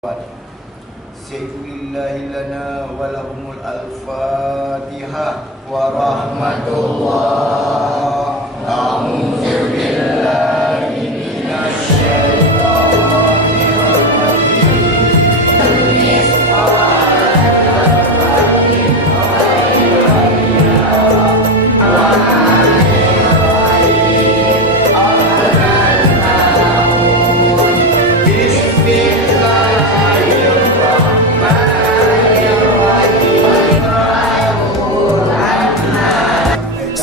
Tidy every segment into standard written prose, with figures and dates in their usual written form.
Sayyidullillahi lana walahumul al-fatihah wa rahmatullah. A'udzu billahi minasy syaithanir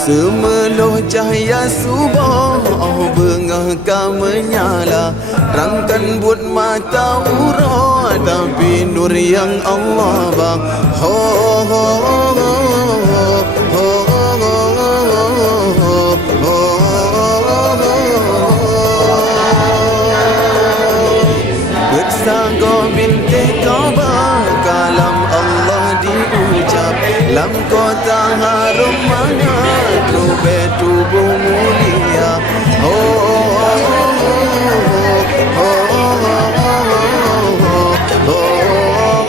Semeluh cahaya subuh bengahkan menyala, terangkan buat mata urah, tapi nur yang Allah bang. Ho ho ho ho ho ho. Bersago binti Kaabah, kalam Allah diucap, lam kota harum mana tubuh mulia. Oh, oh, oh, oh, oh.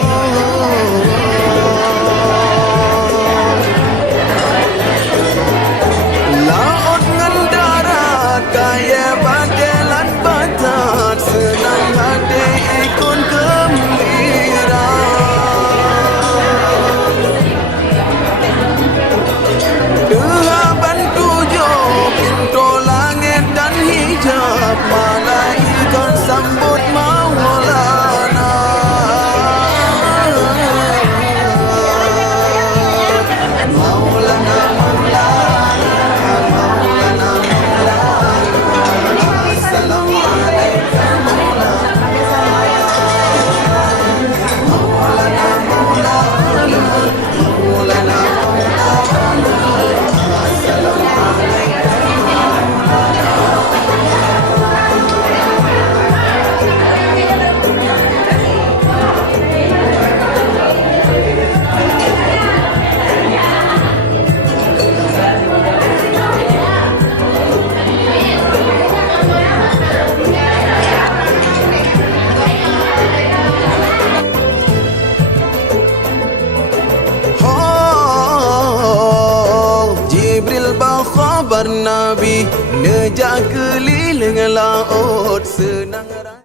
Laut ngan darat kaya badelan batat, senang hati ikut gembira. Malaikat sambut Maulana. Maulana, Maulana, Maulana. Assalamualaikum Maulana. Maulana, Maulana, Maulana. Khabar Nabi nejak keliling laut senang.